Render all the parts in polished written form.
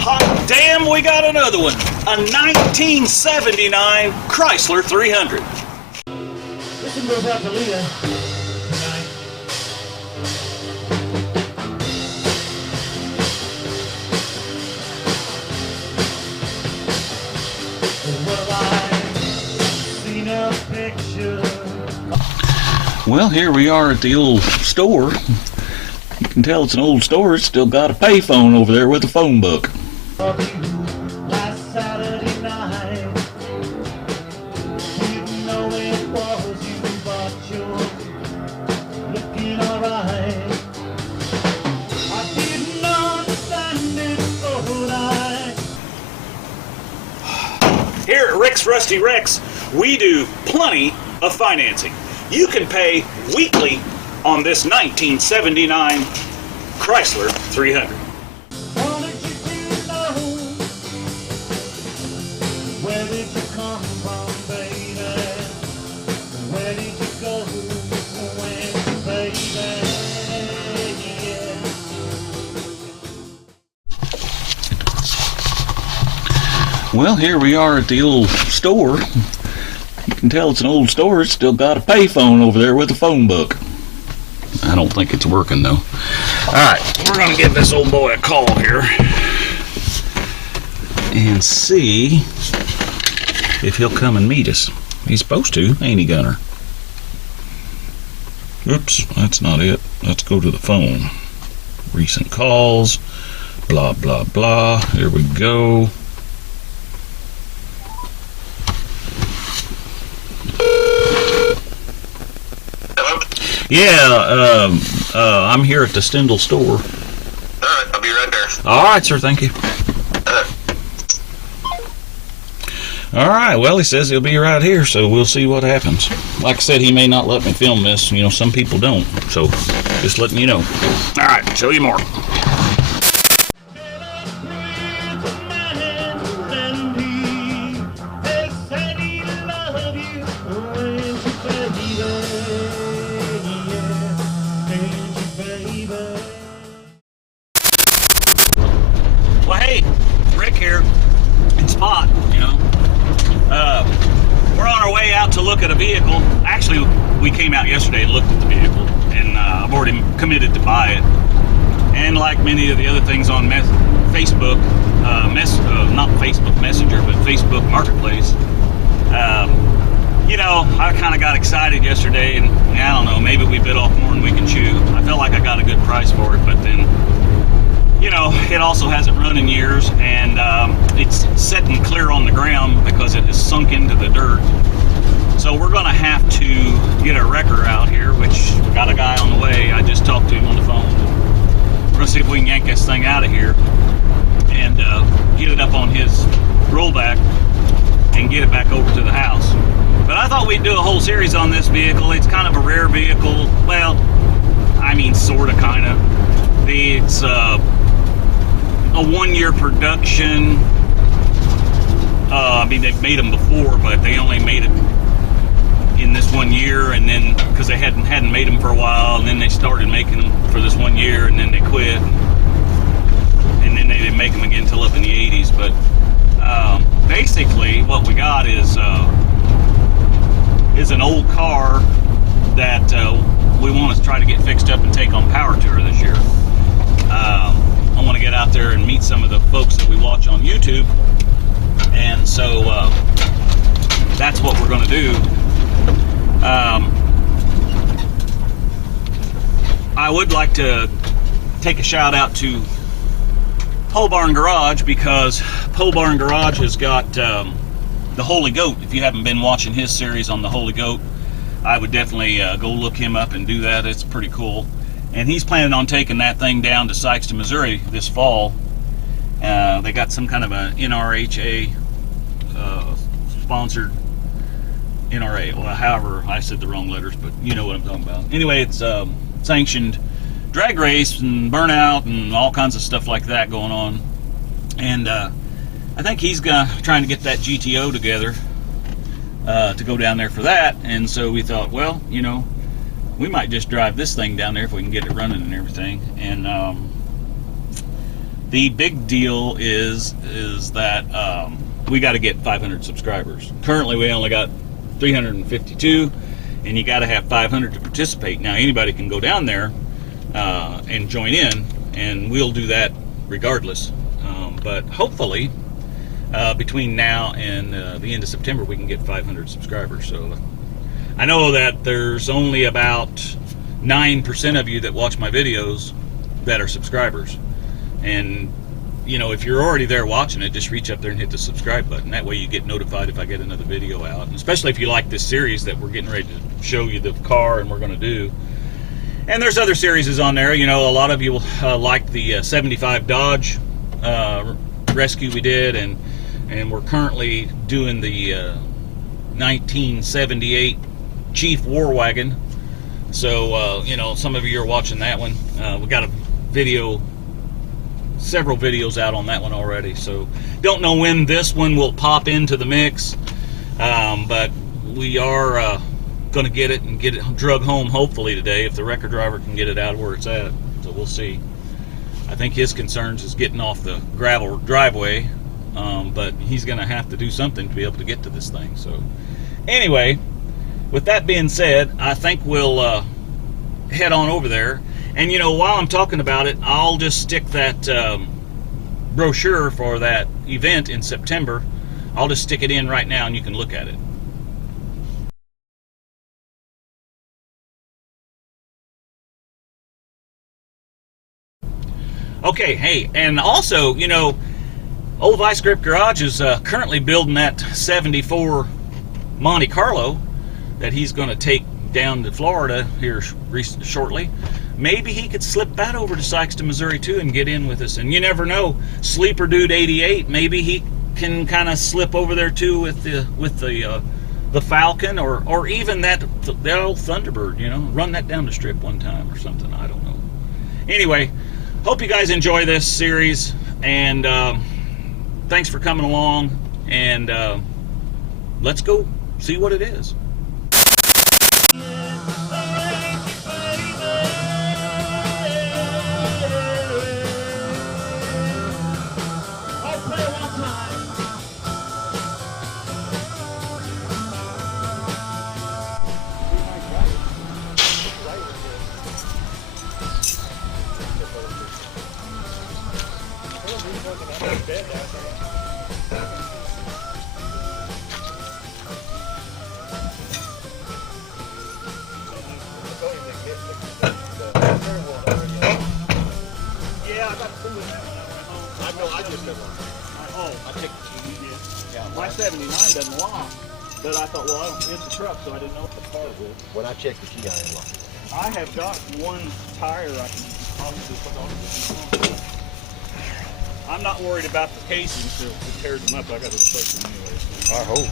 Hot damn, we got another one. A 1979 Chrysler 300. This one goes out to Leah tonight. Well, here we are at the old store. You can tell it's an old store. It's still got a payphone over there with a phone book. Last Saturday night, didn't know it was you, but you're looking alright. I didn't understand it, so I. Here at Rick's Rusty Rex, we do plenty of financing. You can pay weekly on this 1979 Chrysler 300. Wanted you to know, where did you come from, baby? Where did you go when, baby? Well, here we are at the old store. You can tell it's an old store. It's still got a payphone over there with a phone book. I don't think it's working though. Alright, we're going to give this old boy a call here and see if he'll come and meet us. He's supposed to, ain't he, Gunner? Oops, that's not it. Let's go to the phone. Recent calls, blah, blah, blah. Here we go. Yeah, I'm here at the Stindl store. Alright, I'll be right there. Alright, sir, thank you. Alright, well, he says he'll be right here, so we'll see what happens. Like I said, he may not let me film this. You know, some people don't, so just letting you know. Alright, show you more. Well, hey, Rick here. It's Spot, you know. We're on our way out to look at a vehicle. Actually, we came out yesterday and looked at the vehicle, and I've already committed to buy it. And like many of the other things on Facebook, not Facebook Messenger, but Facebook Marketplace, you know, I kind of got excited yesterday, and I don't know, maybe we bit off more than we can chew. I felt like I got a good price for it, but then, you know, it also hasn't run in years, and it's sitting clear on the ground because it has sunk into the dirt. So we're going to have to get a wrecker out here, which got a guy on the way. I just talked to him on the phone. We're going to see if we can yank this thing out of here and get it up on his rollback and get it back over to the house. But I thought we'd do a whole series on this vehicle. It's kind of a rare vehicle. Well, I mean, sort of, kind of. It's a 1-year production. I mean, they've made them before, but they only made it in this 1 year, and then because they hadn't made them for a while, and then they started making them for this 1 year, and then they quit, and then they didn't make them again until up in the 80s. But basically, what we got is an old car that we want to try to get fixed up and take on Power Tour this year. I want to get out there and meet some of the folks that we watch on YouTube, and so that's what we're going to do. I would like to take a shout out to Pole Barn Garage, because Pole Barn Garage has got the Holy Goat. If you haven't been watching his series on the Holy Goat, I would definitely go look him up and do that. It's pretty cool. And he's planning on taking that thing down to Sykeston, Missouri this fall. They got some kind of a NRHA sponsored NRA. Well, however, I said the wrong letters, but you know what I'm talking about. Anyway, it's sanctioned drag race and burnout and all kinds of stuff like that going on. And I think he's trying to get that GTO together to go down there for that. And so we thought, well, you know, we might just drive this thing down there if we can get it running and everything. And the big deal is that we got to get 500 subscribers. Currently, we only got 352, and you got to have 500 to participate. Now, anybody can go down there and join in, and we'll do that regardless. But hopefully, between now and the end of September, we can get 500 subscribers. So I know that there's only about 9% of you that watch my videos that are subscribers. And, you know, if you're already there watching it, just reach up there and hit the subscribe button. That way you get notified if I get another video out. And especially if you like this series that we're getting ready to show you the car and we're going to do. And there's other series on there. You know, a lot of you like the 75 Dodge rescue we did. And we're currently doing the 1978 Chief War Wagon. So, you know, some of you are watching that one. We got a video, several videos out on that one already. So, don't know when this one will pop into the mix. But we are going to get it and get it drug home hopefully today if the wrecker driver can get it out of where it's at. So, we'll see. I think his concerns is getting off the gravel driveway. But he's going to have to do something to be able to get to this thing. So, anyway, with that being said, I think we'll head on over there. And, you know, while I'm talking about it, I'll just stick that brochure for that event in September. I'll just stick it in right now and you can look at it. Okay, hey, and also, you know, Old Vice Grip Garage is currently building that 74 Monte Carlo that he's going to take down to Florida here shortly. Maybe he could slip that over to Sykeston, Missouri too and get in with us. And you never know, Sleeper Dude 88, maybe he can kind of slip over there too with the Falcon or even the old Thunderbird, you know, run that down the strip one time or something. I don't know. Anyway, hope you guys enjoy this series, and thanks for coming along, and let's go see what it is. My 79 doesn't lock, but I thought, well, it's a truck, so I didn't know what the car was. When I checked the key, I unlocked it. I have got one tire I can obviously put on this. I'm not worried about the casing, so if it tears them up, I got to replace them anyway. I hope.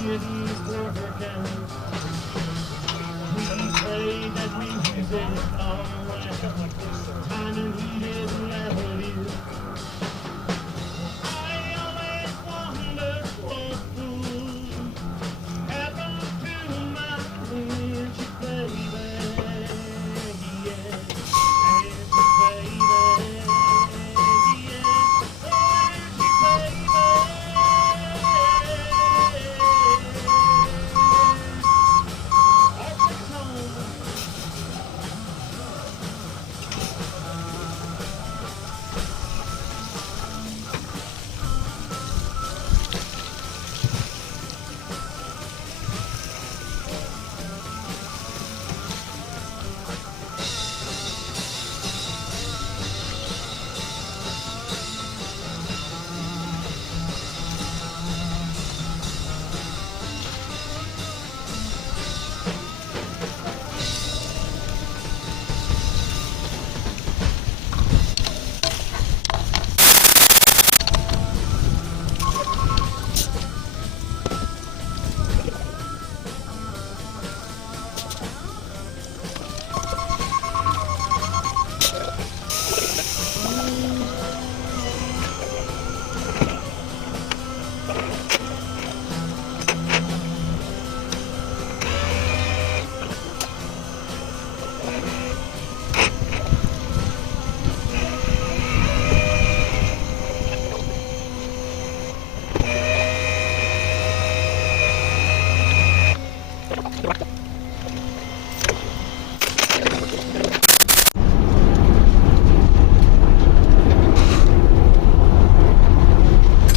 didn't work out. He prayed that we would get it all right. Time and he didn't let it. I always wondered what could happen to my friendship, baby. Yeah, friendship, baby. Yeah, friendship,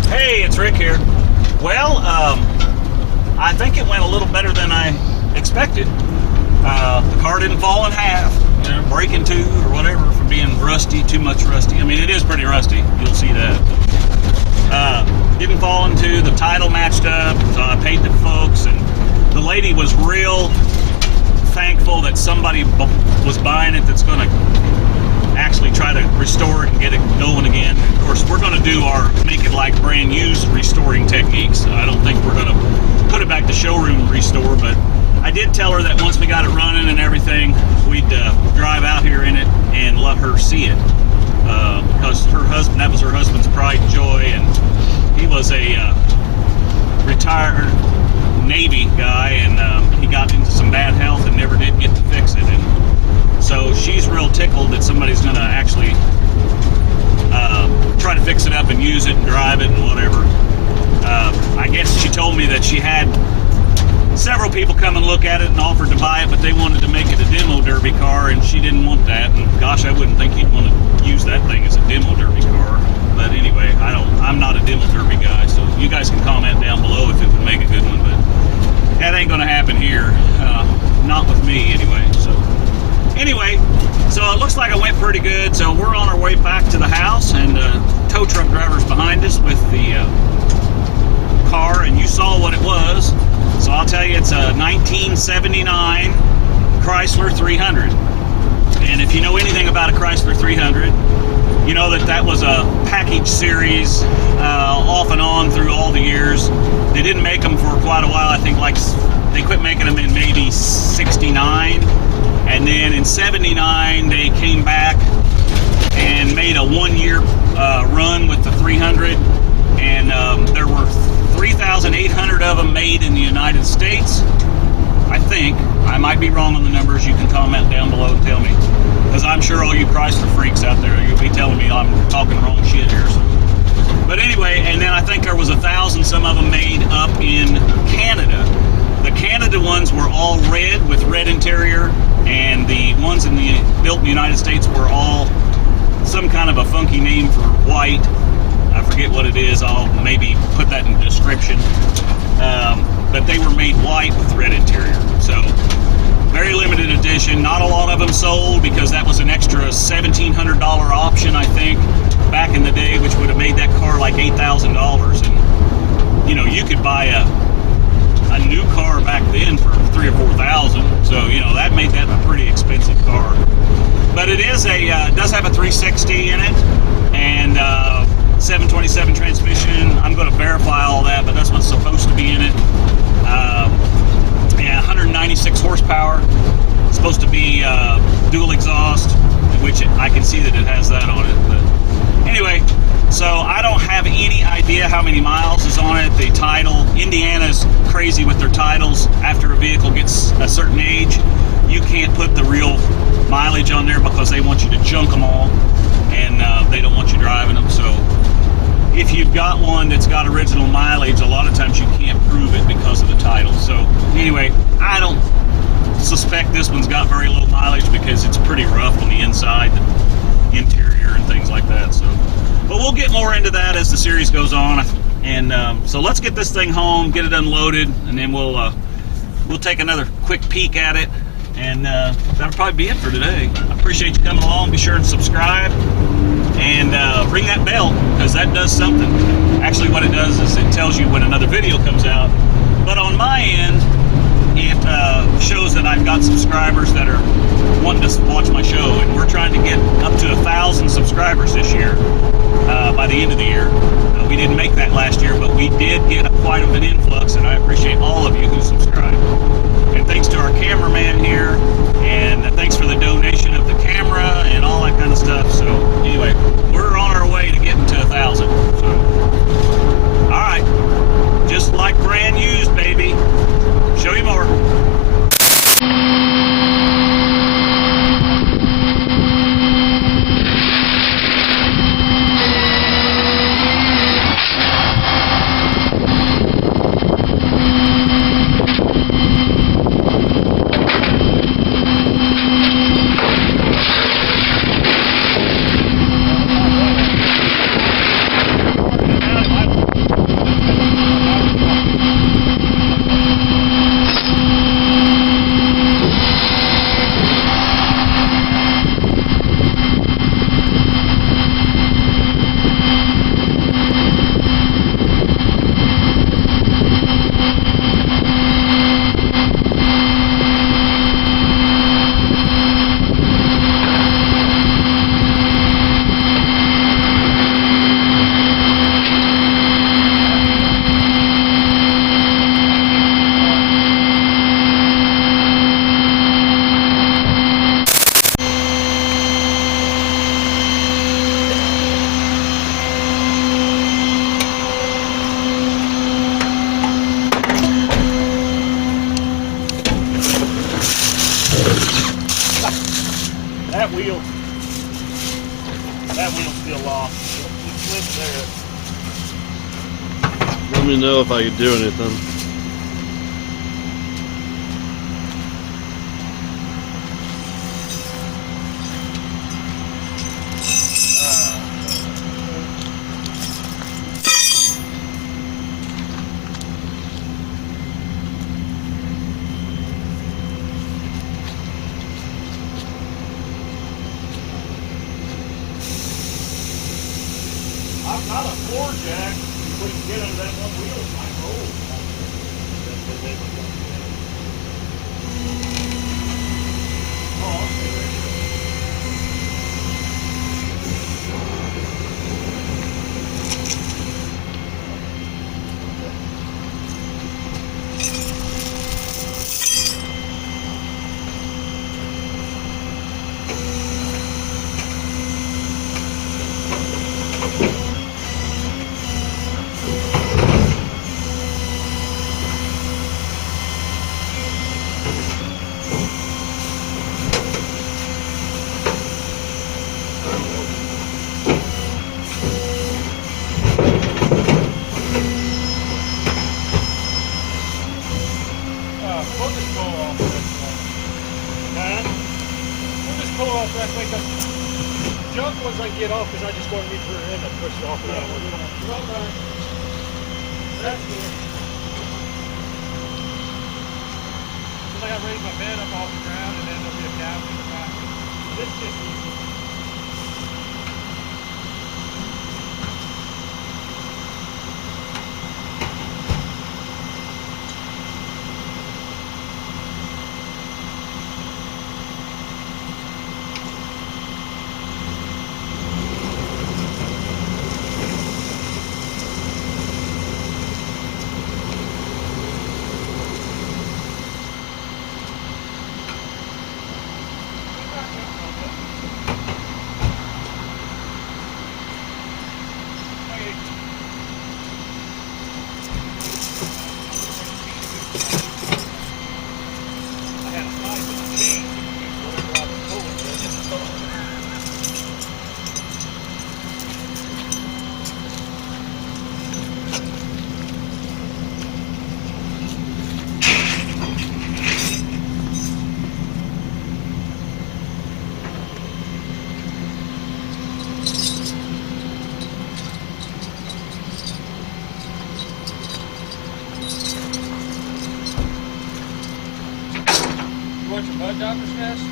Hey, it's Rick here. Well, I think it went a little better than I expected. The car didn't fall in half, break in two or whatever for being rusty, too much rusty. I mean, it is pretty rusty. You'll see that. Didn't fall in two. The title matched up, so I paid the folks, and the lady was real thankful that somebody was buying it that's going to actually try to restore it and get it going again. Of course, we're going to do our make it like brand used restoring techniques. I don't think we're going to put it back to showroom restore, but I did tell her that once we got it running and everything, we'd drive out here in it and let her see it, because her husband, that was her husband's pride and joy, and he was a retired Navy guy, and he got into some bad health and never did get to fix it. And so she's real tickled that somebody's going to actually try to fix it up and use it and drive it and whatever. I guess she told me that she had several people come and look at it and offered to buy it, but they wanted to make it a demo derby car, and she didn't want that. And gosh, I wouldn't think you'd want to use that thing as a demo derby car. But anyway, I'm not a demo derby guy, so you guys can comment down below if it would make a good one. But that ain't going to happen here, not with me anyway. Anyway, so it looks like it went pretty good. So we're on our way back to the house, and tow truck driver's behind us with the car, and you saw what it was. So I'll tell you, it's a 1979 Chrysler 300. And if you know anything about a Chrysler 300, you know that was a package series, off and on through all the years. They didn't make them for quite a while. I think like they quit making them in maybe 69. And then in 79, they came back and made a one-year run with the 300. And there were 3,800 of them made in the United States, I think. I might be wrong on the numbers. You can comment down below and tell me, because I'm sure all you Chrysler freaks out there, you'll be telling me I'm talking wrong shit here. So. But anyway, and then I think there was 1,000 some of them made up in Canada. The Canada ones were all red with red interior, and the ones built in the United States were all some kind of a funky name for white. I forget what it is. I'll maybe put that in the description. But they were made white with red interior. So very limited edition. Not a lot of them sold because that was an extra $1,700 option, I think, back in the day, which would have made that car like $8,000. And you know, you could buy a new car back then for $3,000 or $4,000. So you know, that made that a pretty expensive car. But it is does have a 360 in it, and 727 transmission. I'm going to verify all that, but that's what's supposed to be in it. 196 horsepower. It's supposed to be dual exhaust, which I can see that it has that on it. But anyway, so I don't have any idea how many miles is on it. The title, Indiana's crazy with their titles. After a vehicle gets a certain age, you can't put the real mileage on there because they want you to junk them all, and they don't want you driving them. So if you've got one that's got original mileage, a lot of times you can't prove it because of the title. So anyway, I don't suspect this one's got very low mileage because it's pretty rough on the inside, the interior and things like that. So, but we'll get more into that as the series goes on. And so let's get this thing home, get it unloaded, and then we'll take another quick peek at it. And that'll probably be it for today. I appreciate you coming along. Be sure and subscribe and ring that bell, because that does something. Actually, what it does is it tells you when another video comes out. But on my end, it shows that I've got subscribers that are wanting to watch my show, and we're trying to get up to 1,000 subscribers this year by the end of the year. We didn't make that last year, but we did get quite an influx, and I appreciate all of you who subscribe. And thanks to our cameraman here, and thanks for the donation of the camera and all that kind of stuff. So anyway, we're on our way to getting to 1,000. So, all right, just like brand used, baby. Show you more. That wheel's still off. It slipped there. Let me know if I can do anything. I've got a floor jack. We can get under that one wheel. It might roll. Oh, we'll just pull off this one. Huh? We'll just pull off that thing. The junk ones I can get off because I just want to get her in and push it off that one. That's good. Because I got to raise my bed up off the ground and then there'll be a cavity in the back. This is just easy. I had a size of change. Whatever I was pulling, but it didn't start. You want your mud doctor's test?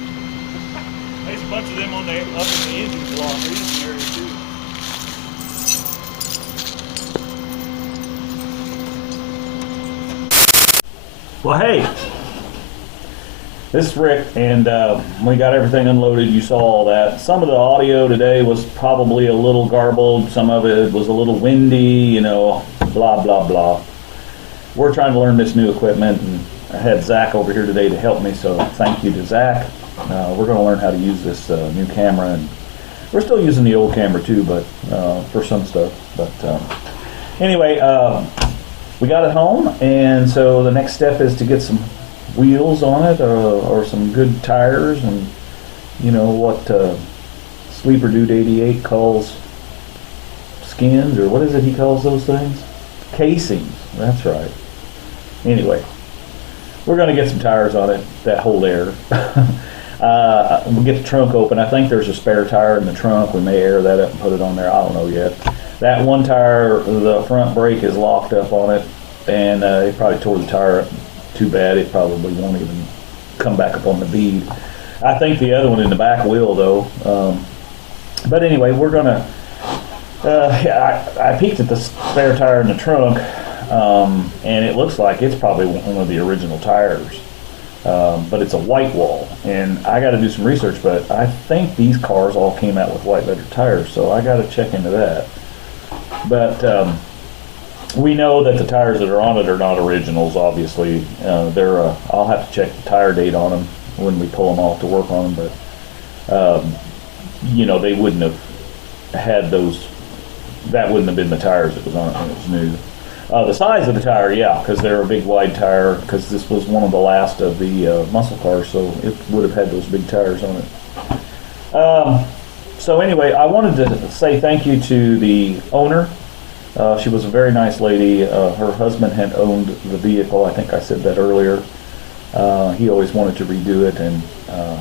There's a bunch of them on the up in the engine block, engine area too. Well, hey, this is Rick, and we got everything unloaded. You saw all that. Some of the audio today was probably a little garbled. Some of it was a little windy, you know, blah, blah, blah. We're trying to learn this new equipment, and I had Zach over here today to help me, so thank you to Zach. We're going to learn how to use this new camera, and we're still using the old camera too, but for some stuff. But anyway, we got it home, and so the next step is to get some wheels on it, or some good tires, and you know what Sleeper Dude 88 calls skins, or what is it he calls those things? Casings. That's right. Anyway, we're going to get some tires on it that hold air. We'll get the trunk open. I think there's a spare tire in the trunk. We may air that up and put it on there. I don't know yet. That one tire, the front brake is locked up on it, and it probably tore the tire up too bad. It probably won't even come back up on the bead. I think the other one in the back will, though. But anyway, we're going to... I peeked at the spare tire in the trunk, and it looks like it's probably one of the original tires. But it's a white wall, and I got to do some research, but I think these cars all came out with white letter tires, so I got to check into that. But we know that the tires that are on it are not originals, obviously. They're I'll have to check the tire date on them when we pull them off to work on them, but you know, they wouldn't have had those. That wouldn't have been the tires that was on it when it was new. The size of the tire, yeah, because they're a big wide tire, because this was one of the last of the muscle cars, so it would have had those big tires on it. So anyway, I wanted to say thank you to the owner. She was a very nice lady. Her husband had owned the vehicle. I think I said that earlier. He always wanted to redo it, and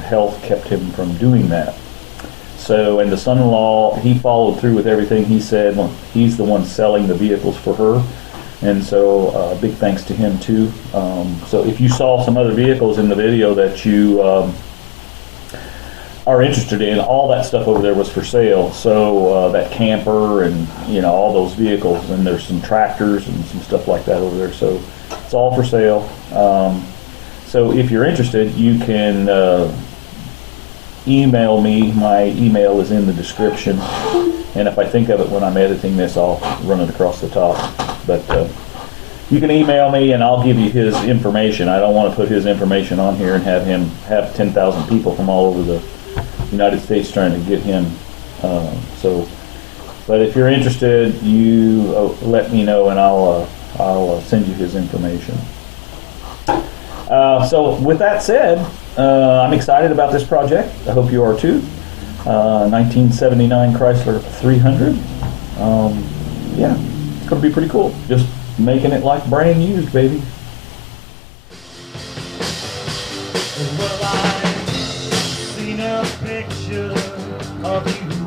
health kept him from doing that. So, and the son-in-law, he followed through with everything he said. Well, he's the one selling the vehicles for her. And so, big thanks to him too. So if you saw some other vehicles in the video that you are interested in, all that stuff over there was for sale. So that camper and, you know, all those vehicles, and there's some tractors and some stuff like that over there. So it's all for sale. So if you're interested, you can email me. My email is in the description. And if I think of it when I'm editing this, I'll run it across the top. But you can email me, and I'll give you his information. I don't want to put his information on here and have him have 10,000 people from all over the United States trying to get him. But if you're interested, you let me know, and I'll send you his information. So with that said, I'm excited about this project. I hope you are too. 1979 Chrysler 300. Yeah, it's going to be pretty cool. Just making it like brand used, baby. Well, I've seen a picture of you